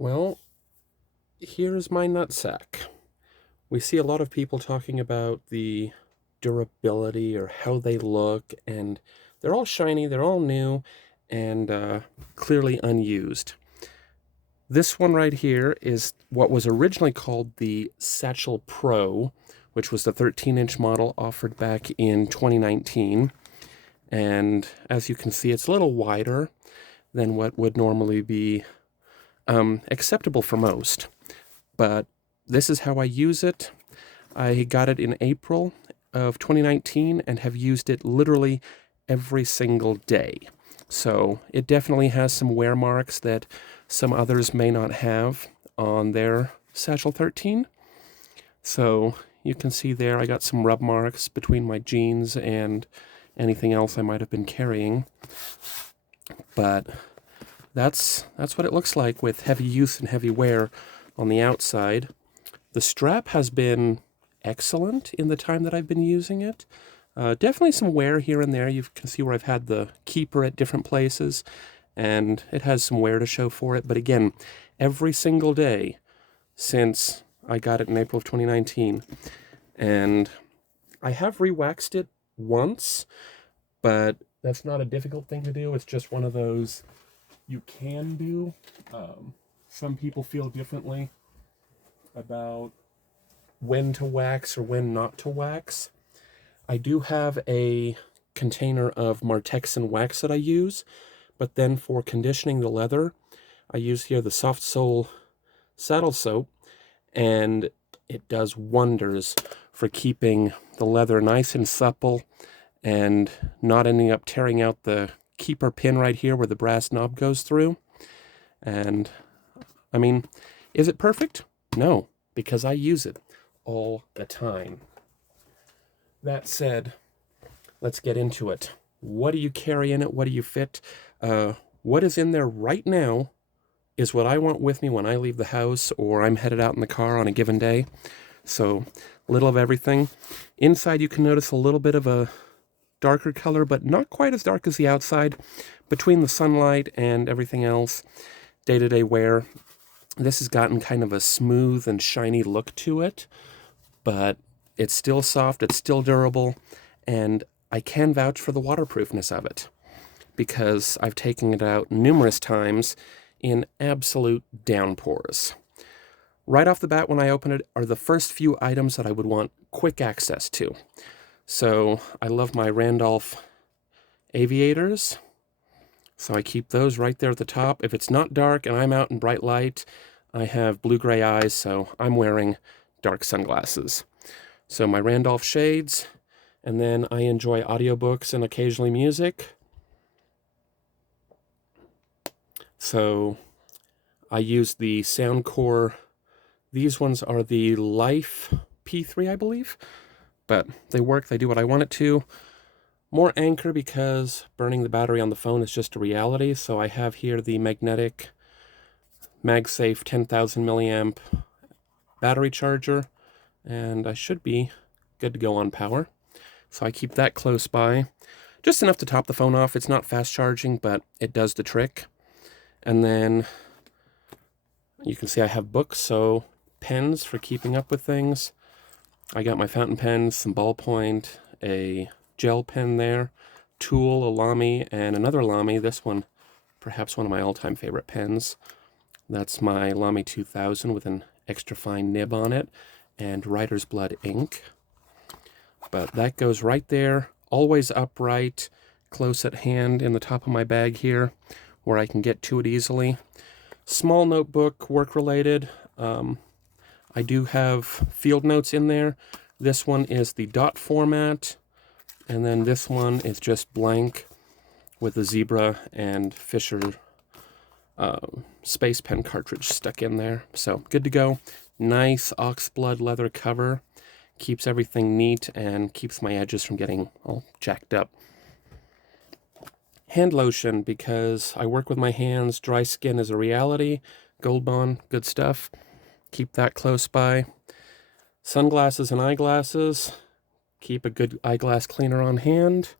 Well, here's my NutSac. We see a lot of people talking about the durability or how they look, and they're all shiny, they're all new, and clearly unused. This one right here is what was originally called the Satchel Pro, which was the 13-inch model offered back in 2019. And as you can see, it's a little wider than what would normally be acceptable for most. But this is how I use it. I got it in April of 2019 and have used it literally every single day. So it definitely has some wear marks that some others may not have on their Satchel 13. So you can see there I got some rub marks between my jeans and anything else I might have been carrying. But that's what it looks like with heavy use and heavy wear on the outside. The strap has been excellent in the time that I've been using it. Definitely some wear here and there. You can see where I've had the keeper at different places, and it has some wear to show for it. But again, every single day since I got it in April of 2019. And I have re-waxed it once, but that's not a difficult thing to do. It's just one of those you can do. Some people feel differently about when to wax or when not to wax. I do have a container of Martexin wax that I use, but then for conditioning the leather, I use here the Soft Sole saddle soap, and it does wonders for keeping the leather nice and supple and not ending up tearing out the keeper pin right here where the brass knob goes through. And I mean, is it perfect? No, because I use it all the time. That said, let's get into it. What do you carry in it? What do you fit? What is in there right now is what I want with me when I leave the house or I'm headed out in the car on a given day. So, little of everything. Inside you can notice a little bit of a darker color, but not quite as dark as the outside. Between the sunlight and everything else, day-to-day wear, this has gotten kind of a smooth and shiny look to it, but it's still soft, it's still durable, and I can vouch for the waterproofness of it because I've taken it out numerous times in absolute downpours. Right off the bat when I open it are the first few items that I would want quick access to. So I love my Randolph aviators, so I keep those right there at the top. If it's not dark and I'm out in bright light, I have blue-gray eyes, so I'm wearing dark sunglasses. So my Randolph shades, and then I enjoy audiobooks and occasionally music. So I use the Soundcore. These ones are the Life P3, I believe. But they work, they do what I want it to. More Anchor because burning the battery on the phone is just a reality. So I have here the magnetic MagSafe 10,000 milliamp battery charger. And I should be good to go on power. So I keep that close by. Just enough to top the phone off. It's not fast charging, but it does the trick. And then you can see I have books, so pens for keeping up with things. I got my fountain pens, some ballpoint, a gel pen there, Tool, a Lamy, and another Lamy. This one, perhaps one of my all-time favorite pens. That's my Lamy 2000 with an extra fine nib on it, and Writer's Blood ink. But that goes right there, always upright, close at hand in the top of my bag here, where I can get to it easily. Small notebook, work-related. I do have field notes in there. This one is the dot format, and then this one is just blank with a zebra and Fisher space pen cartridge stuck in there. So good to go. Nice oxblood leather cover. Keeps everything neat and keeps my edges from getting all jacked up. Hand lotion, because I work with my hands. Dry skin is a reality. Gold Bond, good stuff. Keep that close by. Sunglasses and eyeglasses. Keep a good eyeglass cleaner on hand.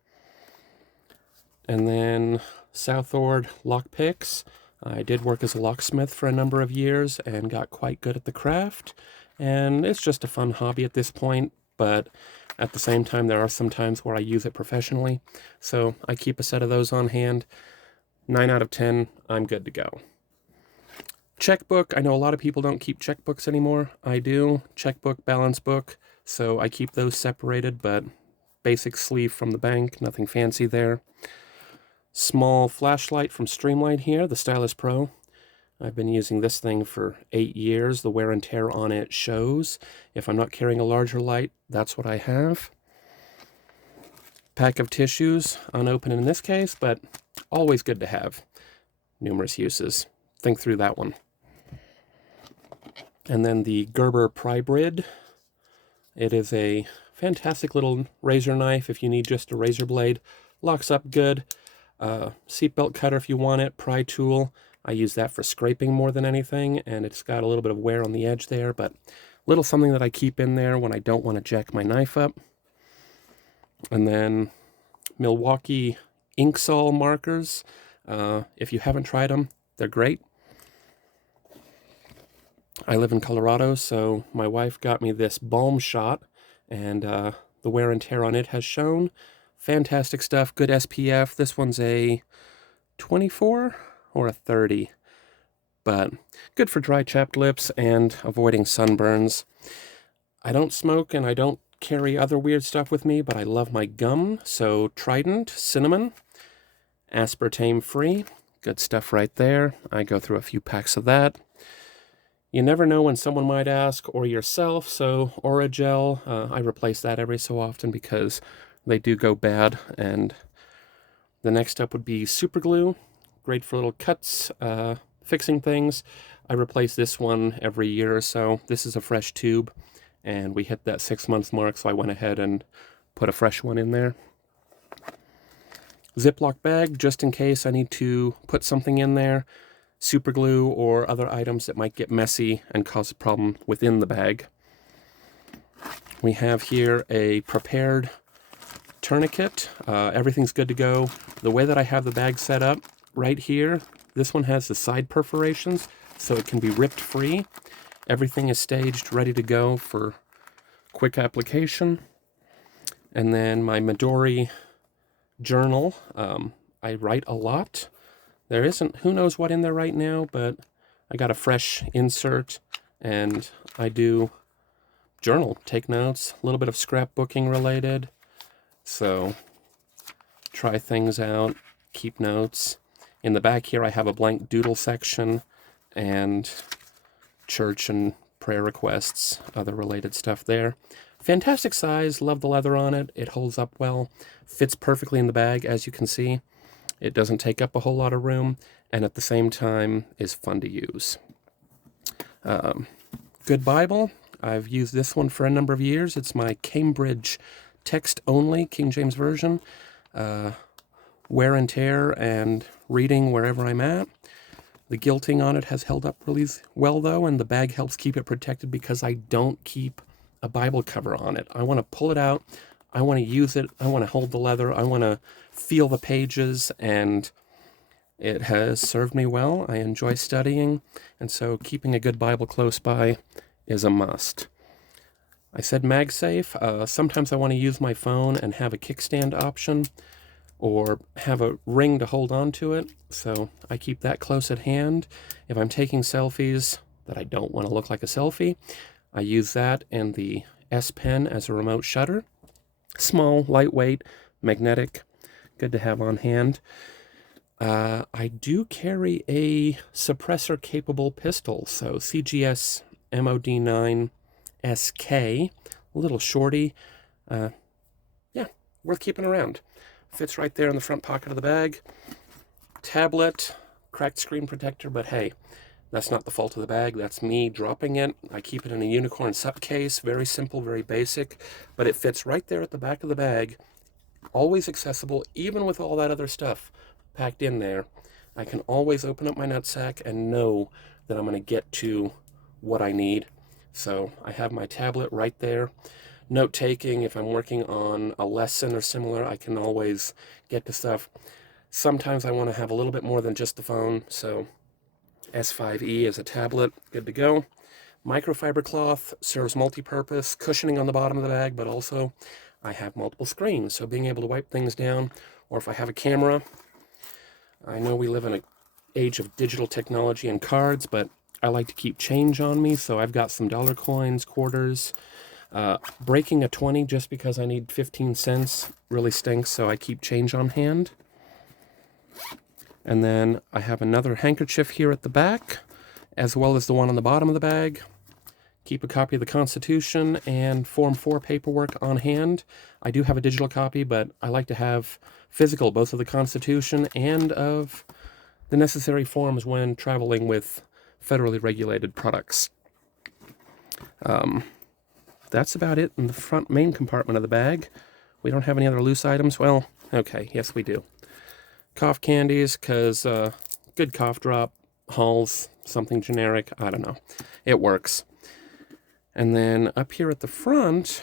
And then Southord lock picks. I did work as a locksmith for a number of years and got quite good at the craft, and it's just a fun hobby at this point, but at the same time there are some times where I use it professionally, so I keep a set of those on hand. 9 out of 10, I'm good to go. Checkbook, I know a lot of people don't keep checkbooks anymore. I do. Checkbook, balance book, so I keep those separated, but basic sleeve from the bank, nothing fancy there. Small flashlight from Streamlight here, the Stylus Pro. I've been using this thing for 8 years. The wear and tear on it shows. If I'm not carrying a larger light, that's what I have. Pack of tissues, unopened in this case, but always good to have. Numerous uses. Think through that one. And then the Gerber pry brid. It is a fantastic little razor knife if you need just a razor blade. Locks up good. Seatbelt cutter if you want it. Pry tool. I use that for scraping more than anything, and it's got a little bit of wear on the edge there, but little something that I keep in there when I don't want to jack my knife up. And then Milwaukee Inksol markers. If you haven't tried them, they're great. I live in Colorado, so my wife got me this Balm Shot, and the wear and tear on it has shown. Fantastic stuff, good SPF. This one's a 24 or a 30, but good for dry chapped lips and avoiding sunburns. I don't smoke and I don't carry other weird stuff with me, but I love my gum, so Trident, cinnamon, aspartame free, good stuff right there. I go through a few packs of that. You never know when someone might ask, or yourself, so Oragel, I replace that every so often because they do go bad. And the next up would be super glue, great for little cuts, fixing things. I replace this one every year or so. This is a fresh tube, and we hit that 6 month mark, so I went ahead and put a fresh one in there. Ziploc bag, just in case I need to put something in there. Super glue or other items that might get messy and cause a problem within the bag. We have here a prepared tourniquet. Everything's good to go. The way that I have the bag set up right here, this one has the side perforations, so it can be ripped free. Everything is staged, ready to go for quick application. And then my Midori journal. I write a lot. There isn't who knows what in there right now, but I got a fresh insert, and I do journal, take notes, a little bit of scrapbooking related. So try things out, keep notes. In the back here I have a blank doodle section and church and prayer requests, other related stuff there. Fantastic size, love the leather on it. It holds up well, fits perfectly in the bag as you can see. It doesn't take up a whole lot of room, and at the same time is fun to use. Good Bible. I've used this one for a number of years. It's my Cambridge text-only King James Version. Wear and tear and reading wherever I'm at. The gilting on it has held up really well, though, and the bag helps keep it protected because I don't keep a Bible cover on it. I want to pull it out. I want to use it. I want to hold the leather. I want to feel the pages, and it has served me well. I enjoy studying, and so keeping a good Bible close by is a must. I said MagSafe. Sometimes I want to use my phone and have a kickstand option or have a ring to hold on to it, so I keep that close at hand. If I'm taking selfies that I don't want to look like a selfie, I use that and the S Pen as a remote shutter. Small, lightweight, magnetic, good to have on hand. I do carry a suppressor-capable pistol, so CGS MOD9 SK, a little shorty. Yeah, worth keeping around. Fits right there in the front pocket of the bag. Tablet, cracked screen protector, but hey, that's not the fault of the bag. That's me dropping it. I keep it in a unicorn sup case. Very simple, very basic, but it fits right there at the back of the bag. Always accessible, even with all that other stuff packed in there. I can always open up my NutSac and know that I'm going to get to what I need. So I have my tablet right there. Note taking, if I'm working on a lesson or similar, I can always get to stuff. Sometimes I want to have a little bit more than just the phone, so S5E is a tablet, good to go. Microfiber cloth serves multi-purpose, cushioning on the bottom of the bag, but also I have multiple screens, so being able to wipe things down, or if I have a camera. I know we live in an age of digital technology and cards, but I like to keep change on me, so I've got some dollar coins, quarters. Breaking a 20 just because I need 15 cents really stinks, so I keep change on hand. And then I have another handkerchief here at the back, as well as the one on the bottom of the bag. Keep a copy of the Constitution and Form 4 paperwork on hand. I do have a digital copy, but I like to have physical, both of the Constitution and of the necessary forms when traveling with federally regulated products. That's about it in the front main compartment of the bag. We don't have any other loose items. Well, okay, yes we do. Cough candies, because good cough drop, Halls, something generic, I don't know. It works. And then up here at the front,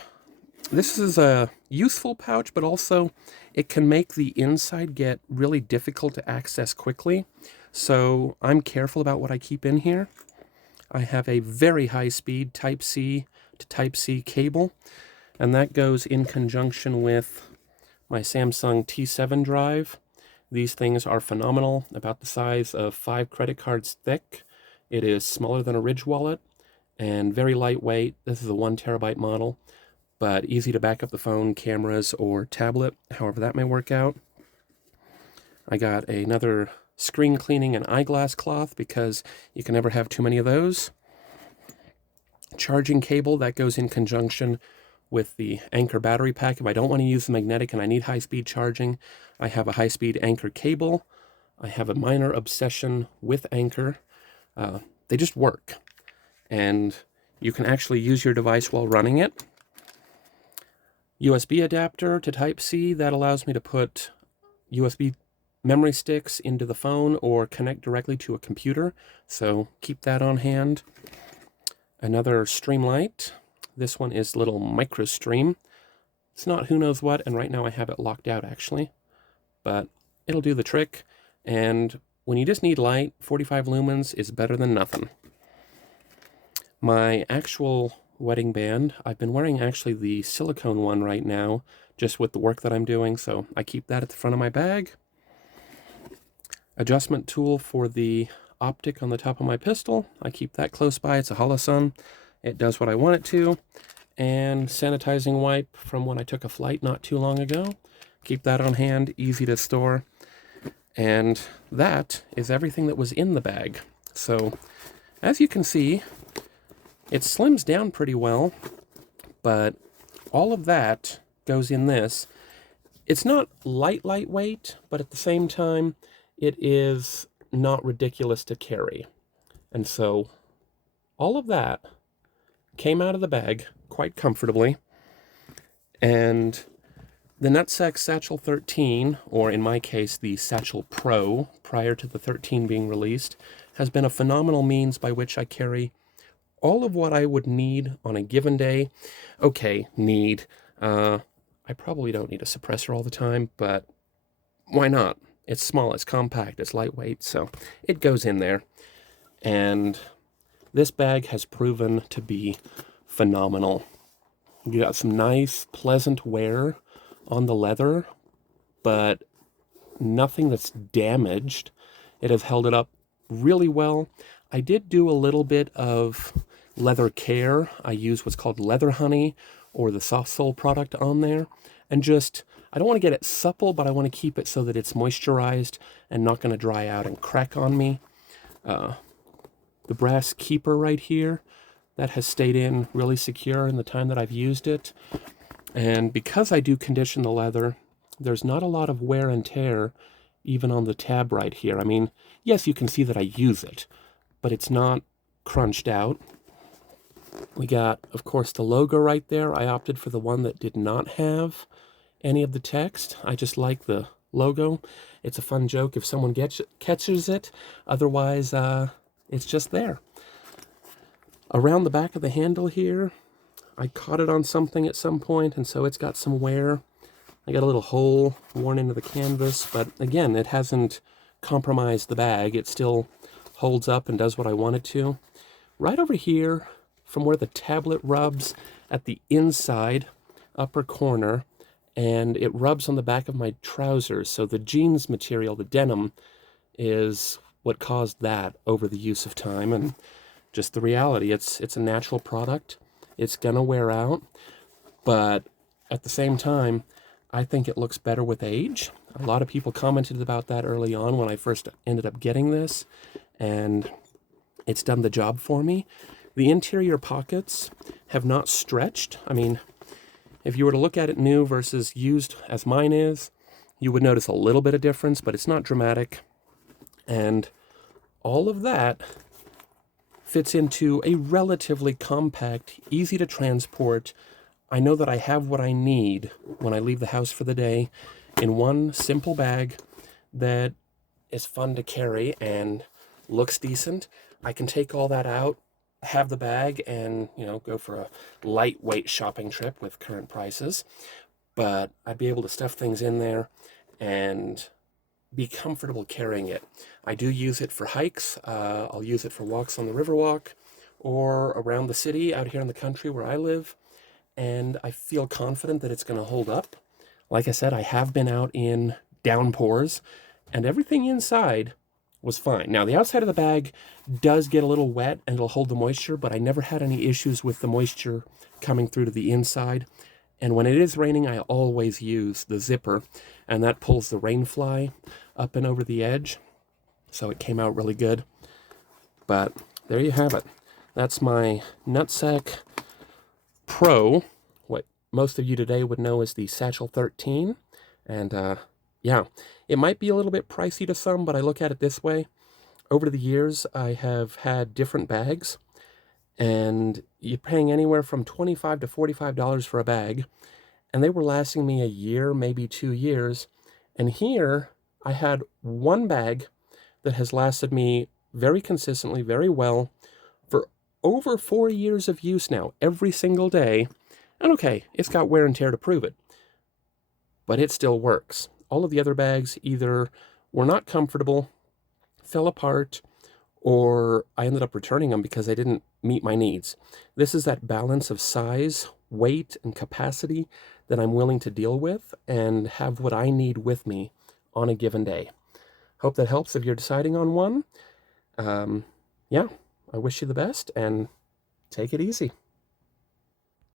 this is a useful pouch, but also it can make the inside get really difficult to access quickly. So I'm careful about what I keep in here. I have a very high-speed Type-C to Type-C cable, and that goes in conjunction with my Samsung T7 drive. These things are phenomenal, about the size of 5 credit cards thick. It is smaller than a Ridge wallet and very lightweight. This is a 1 terabyte model, but easy to back up the phone, cameras, or tablet, however that may work out. I got another screen cleaning and eyeglass cloth because you can never have too many of those. Charging cable that goes in conjunction with the Anker battery pack. If I don't want to use the magnetic and I need high-speed charging, I have a high-speed Anker cable. I have a minor obsession with Anker. They just work. And you can actually use your device while running it. USB adapter to Type-C, that allows me to put USB memory sticks into the phone or connect directly to a computer, so keep that on hand. Another stream light. This one is little micro stream. It's not who knows what, and right now I have it locked out actually, but it'll do the trick. And when you just need light, 45 lumens is better than nothing. My actual wedding band, I've been wearing actually the silicone one right now, just with the work that I'm doing, so I keep that at the front of my bag. Adjustment tool for the optic on the top of my pistol. I keep that close by. It's a Holosun. It does what I want it to. And sanitizing wipe from when I took a flight not too long ago. Keep that on hand, easy to store. And that is everything that was in the bag. So, as you can see, it slims down pretty well, but all of that goes in this. It's not lightweight, but at the same time, it is not ridiculous to carry. And so all of that came out of the bag quite comfortably. And the NutSac Satchel 13, or in my case the Satchel Pro, prior to the 13 being released, has been a phenomenal means by which I carry all of what I would need on a given day. Okay, need. I probably don't need a suppressor all the time, but why not? It's small, it's compact, it's lightweight, so it goes in there. And this bag has proven to be phenomenal. You got some nice, pleasant wear on the leather, but nothing that's damaged. It has held it up really well. I did do a little bit of leather care. I use what's called Leather Honey or the Soft Sole product on there, and just, I don't want to get it supple, but I want to keep it so that it's moisturized and not going to dry out and crack on me. The brass keeper right here, that has stayed in really secure in the time that I've used it. And because I do condition the leather, there's not a lot of wear and tear even on the tab right here. I mean, yes, you can see that I use it, but it's not crunched out. We got, of course, the logo right there. I opted for the one that did not have any of the text. I just like the logo. It's a fun joke if someone catches it. Otherwise, it's just there. Around the back of the handle here, I caught it on something at some point, and so it's got some wear. I got a little hole worn into the canvas, but again, it hasn't compromised the bag. It still holds up and does what I want it to. Right over here, from where the tablet rubs at the inside upper corner, and it rubs on the back of my trousers, so the jeans material, the denim, is what caused that over the use of time. And just the reality, it's a natural product. It's gonna wear out, but at the same time, I think it looks better with age. A lot of people commented about that early on when I first ended up getting this, and it's done the job for me. The interior pockets have not stretched. I mean, if you were to look at it new versus used as mine is, you would notice a little bit of difference, but it's not dramatic. And all of that fits into a relatively compact, easy to transport. I know that I have what I need when I leave the house for the day in one simple bag that is fun to carry and looks decent. I can take all that out, have the bag, and, you know, go for a lightweight shopping trip with current prices. But I'd be able to stuff things in there and be comfortable carrying it. I do use it for hikes. I'll use it for walks on the Riverwalk or around the city out here in the country where I live. And I feel confident that it's going to hold up. Like I said, I have been out in downpours, and everything inside was fine. Now, the outside of the bag does get a little wet, and it'll hold the moisture, but I never had any issues with the moisture coming through to the inside. And when it is raining, I always use the zipper, and that pulls the rain fly up and over the edge. So it came out really good. But there you have it. That's my NutSac Pro, what most of you today would know as the Satchel 13. And yeah, it might be a little bit pricey to some, but I look at it this way. Over the years, I have had different bags, and you're paying anywhere from $25 to $45 for a bag, and they were lasting me a year, maybe 2 years. And here, I had one bag that has lasted me very consistently, very well, for over 4 years of use now, every single day. And okay, it's got wear and tear to prove it, but it still works. All of the other bags either were not comfortable, fell apart, or I ended up returning them because they didn't meet my needs. This is that balance of size, weight, and capacity that I'm willing to deal with and have what I need with me on a given day. Hope that helps if you're deciding on one. Yeah, I wish you the best, and take it easy.